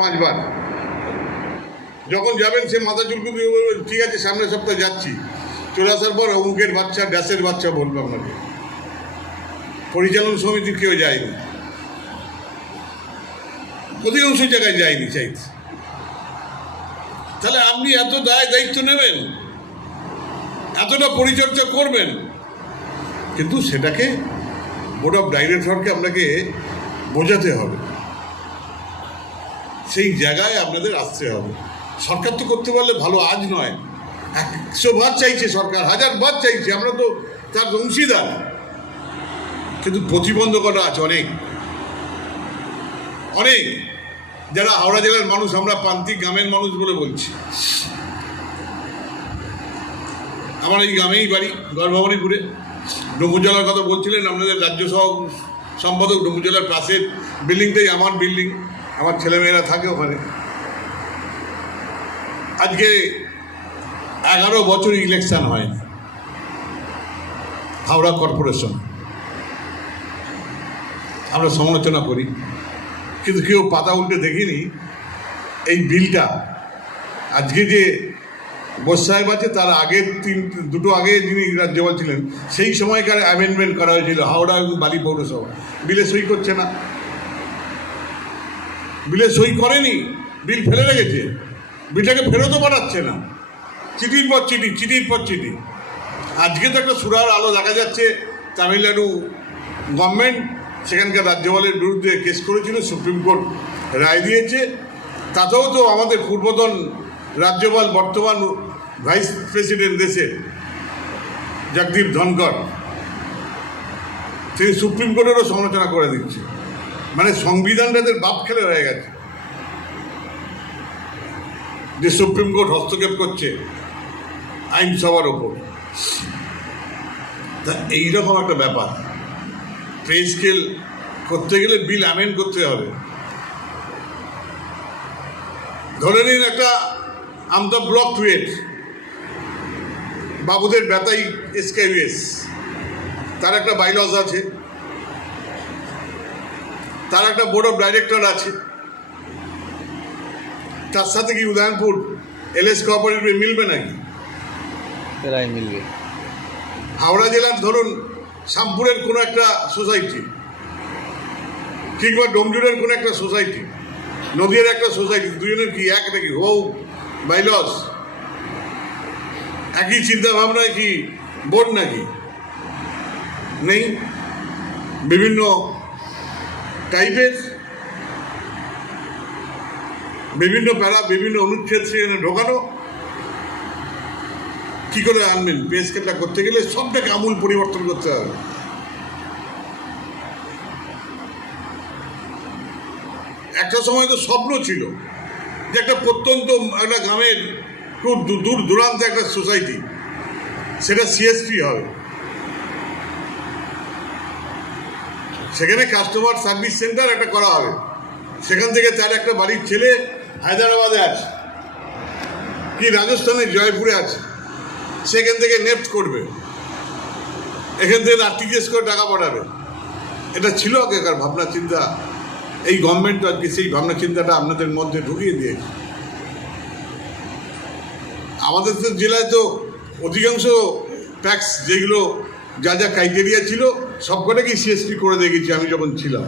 পাঁচবার। যখন যাবেন সে মাথা চুলকুতে বলবে, ঠিক আছে সামনের সপ্তাহে যাচ্ছি। চলে আসার পর অমুকের বাচ্চা ড্যাসের বাচ্চা বলবে আপনাকে। পরিচালন সমিতির কেউ যায়নি। অধিকাংশ জায়গায় যায়নি চাইতে? তাহলে আপনি এত দায় দায়িত্ব নেবেন? এতটা পরিচর্যা করবেন? কিন্তু সেটাকে বোর্ড অফ ডাইরেক্টরকে আপনাকে বোঝাতে হবে। সেই জায়গায় আপনাদের আসতে হবে। সরকার তো করতে পারলে ভালো, আজ নয়। একশো বার চাইছে সরকার, হাজার বার চাইছে, আমরা তো তার অংশীদার। কিন্তু প্রতিবন্ধকতা আছে অনেক। অনেক। যারা হাওড়া জেলার মানুষ, আমরা প্রান্তিক গ্রামের মানুষ বলে বলছি। আমার এই গ্রামেই বাড়ি, গর্ভবনীপুরে। ডুমুরজলার কথা বলছিলেন, আপনাদের রাজ্য সহ সম্পাদক ডুমুরজলার পাশের বিল্ডিংটাই আমার বিল্ডিং। আমার ছেলেমেয়েরা থাকে ওখানে। আজকে এগারো বছর ইলেকশন হয়নি। হাওড়া কর্পোরেশন। আমরা সমালোচনা করি। কিন্তু কেউ পাতা উল্টে দেখিনি এই বিলটা। আজকে যে বোস সাহেব আছে, তার আগের তিন, দুটো আগে যিনি রাজ্যপাল ছিলেন, সেই সময়কার অ্যামেন্ডমেন্ট করা হয়েছিল হাওড়া এবং বালি পৌরসভা। বিলে সই করছে না। বিলে সই করেনি, বিল ফেলে রেখেছে। বিলটাকে ফেরতও পাঠাচ্ছে না। চিঠির পর চিঠি, চিঠির পর চিঠি। আজকে তো একটা সুরার আলো দেখা যাচ্ছে, তামিলনাড়ু গভর্নমেন্ট সেখানকার রাজ্যপালের বিরুদ্ধে কেস করেছিল, সুপ্রিম কোর্ট রায় দিয়েছে। তাতেও তো আমাদের পূর্বতন রাজ্যপাল, বর্তমান ভাইস প্রেসিডেন্ট দেশের জগদীপ ধনকর তিনি সুপ্রিম কোর্টেরও সমালোচনা করে দিচ্ছে। মানে সংবিধানটাদের বাপ খেলে হয়ে গেছে। যে সুপ্রিম কোর্ট হস্তক্ষেপ করছে আইনসভার ওপর। তা এইরকম একটা ব্যাপার। পে স্কেল করতে গেলে বিল অ্যামেন্ড করতে হবে। ধরে নিন একটা আমদা ব্লক টুয়েট বাবুদের বেতাই এসকেউএস তার একটা বাইলস আছে। তার একটা বোর্ড অফ ডাইরেক্টর আছে। তার সাথে কি উদয়নপুর এলএস কোঅপারেটিভ মিলবে নাকি? প্রায় মিলবে। হাওড়া জেলার ধরুন শামপুরের কোনো একটা সোসাইটি কিংবা ডোমজুরের কোনো একটা সোসাইটি নদীর একটা সোসাইটি দুজনের কি এক নাকি? হৌ বাইলস একই চিন্তা ভাবনায় কি বোর্ড নাকি? নেই। বিভিন্ন টাইপের বিভিন্ন প্যারা বিভিন্ন অনুচ্ছেদ সেখানে ঢোকানো। কি করে আনবেন? পে করতে গেলে সবটাকে আমূল পরিবর্তন করতে হবে। একটা সময় তো স্বপ্ন ছিল যে একটা প্রত্যন্ত একটা গ্রামের খুব দূর দূরান্তে একটা সোসাইটি সেটা সিএসপি হবে। সেখানে কাস্টমার সার্ভিস সেন্টার একটা করা হবে। সেখান থেকে তার একটা বাড়ির ছেলে হায়দ্রাবাদে আছে। কি রাজস্থানের জয়পুরে আছে। সেখান থেকে নেফট করবে। এখান থেকে আরটিজিএস করে টাকা পাঠাবে। এটা ছিল আগেকার ভাবনা চিন্তা। এই গভর্নমেন্ট আজকে সেই ভাবনা চিন্তাটা আপনাদের মধ্যে ঢুকিয়ে দিয়েছে। আমাদের তো জেলায় তো অধিকাংশ ট্যাক্স যেগুলো যা যা ক্রাইটেরিয়া ছিল সবকটাকেই সিএসটি করে দিয়ে গেছি আমি যখন ছিলাম।